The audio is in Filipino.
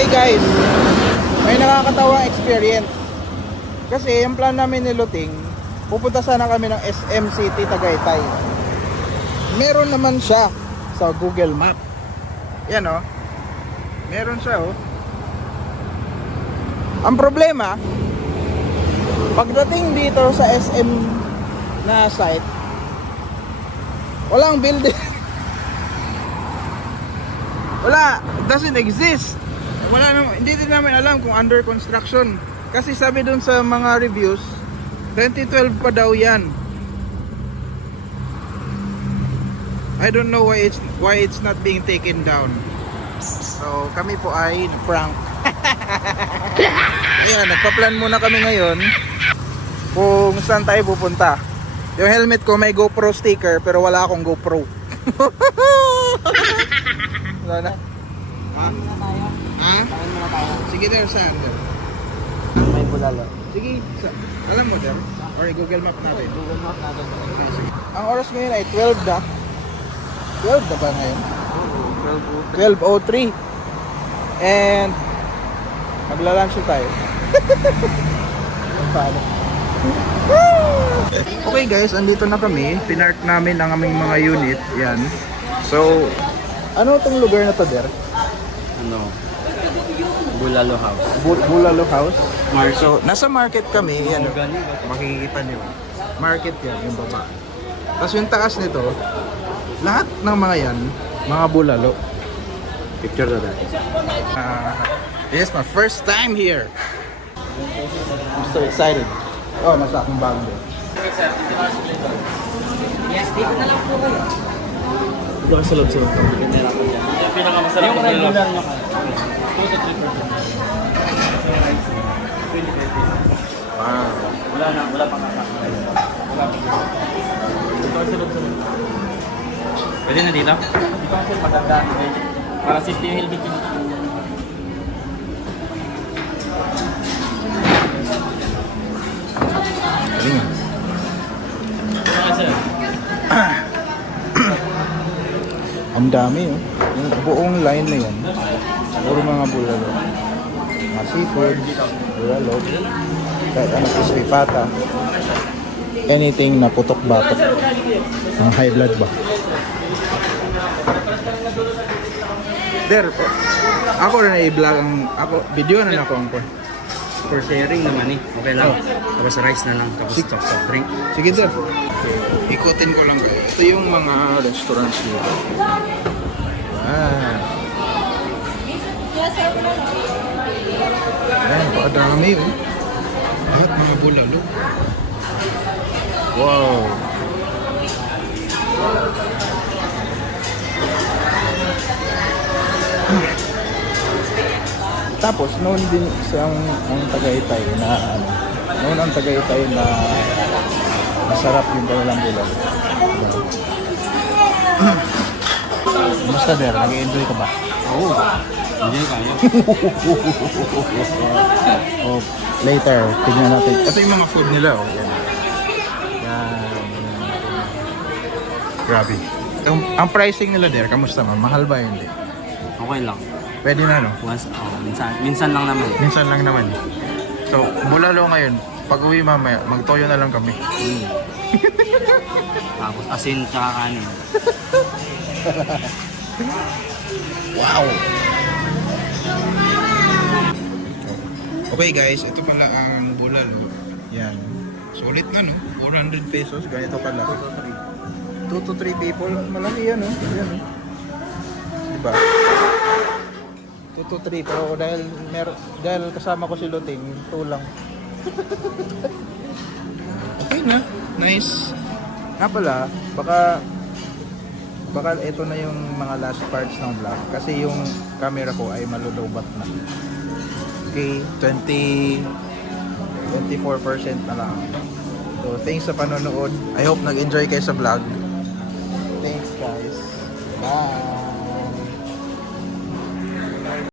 Okay guys, may nakakatawang experience. Kasi yung plan namin ni Luting, pupunta sana kami ng SM City Tagaytay. Meron naman siya sa Google Map. Yan oh. Meron siya oh. Ang problema, pagdating dito sa SM na site, walang building. Wala, it doesn't exist. Wala naman, hindi din namin alam kung under construction. Kasi sabi dun sa mga reviews, 2012 pa daw yan. I don't know why it's not being taken down. So kami po ay prank. Ayan, nagpa-plan muna kami ngayon kung saan tayo pupunta. Yung helmet ko may GoPro sticker pero wala akong GoPro. Wala na. Ha? Ha? Sige there, saan? May bulalo. Sige, alam mo there? Or Google Map natin. Google Map natin. Sige. Ang oras ngayon ay 12 na. 12 na ba ngayon? 12:03. And magla-lunch na tayo. Okay guys, andito na kami. Pinark namin ang aming mga unit. Yan. So, ano itong lugar na to der? Ano? Bulalo House. Bulalo House. Market. So, nasa market kami. Yan. Makikita niyo. Market yan, yung baba. Tapos yung taas nito, lahat ng mga yan, mga bulalo. Picture na dati. This is my first time here. I'm so excited. Oh, nasa akong bag din. Yes, dito na lang po kayo. Dito ka sa loob sila. Yung pinakamasarap yung regular nyo ka. 2 to 3%. Wow. Wala pang kakak. Wala pang kakak. Dito ka sa loob sila. Pwede na dito? Dito ka sila maganda. Para safety yung helmet yun. Galing. Ang dami oh. Yung buong line na yan. Puro mga bulalo. Mga seafood, bulalo. Kahit ano crispy pata. Anything na putok-batok. Mga high blood ba? Der, ako na i-vlog ang video na ako ang For sharing naman eh. Okay lang. Tapos rice na lang. Tapos soft drink. Sige der. Ikutin ko lang kayo. Ito yung mga restaurants dito. Ah. Ayan, pakadami oh. Lahat mga bulalo. Wow. Tapos noon din isang ang Tagaytay na ano, noon ang Tagaytay na masarap yung kanilang bulalo. Basta der, nag-enjoy ka ba? Oo. Hindi kayo. Oh, later, tignan natin. Ito yung mga food nila oh. Yan. Yan. Grabe. Ang pricing nila der, kamusta man? Mahal ba hindi? Okay lang. Pwede na no? Once, minsan lang naman. Minsan lang naman. So, bulalo ngayon, pag uwi mamaya, magtoyo na lang kami. Tapos asin tsaka kanin. Wow! Okay guys, ito pala ang bulalo. Yan. Sulit na no? 400 pesos, ganito kalaki. 2 to 3 people, malaki yan no? Yan no? Diba? 2 to 3, pero dahil kasama ko si Luting, 2 lang. Okay na, nice. Nga pala, baka ito na yung mga last parts ng vlog kasi yung camera ko ay malulubat na. Okay, 24% na lang. So, thanks sa panonood. I hope nag-enjoy kayo sa vlog. Thanks guys. Bye!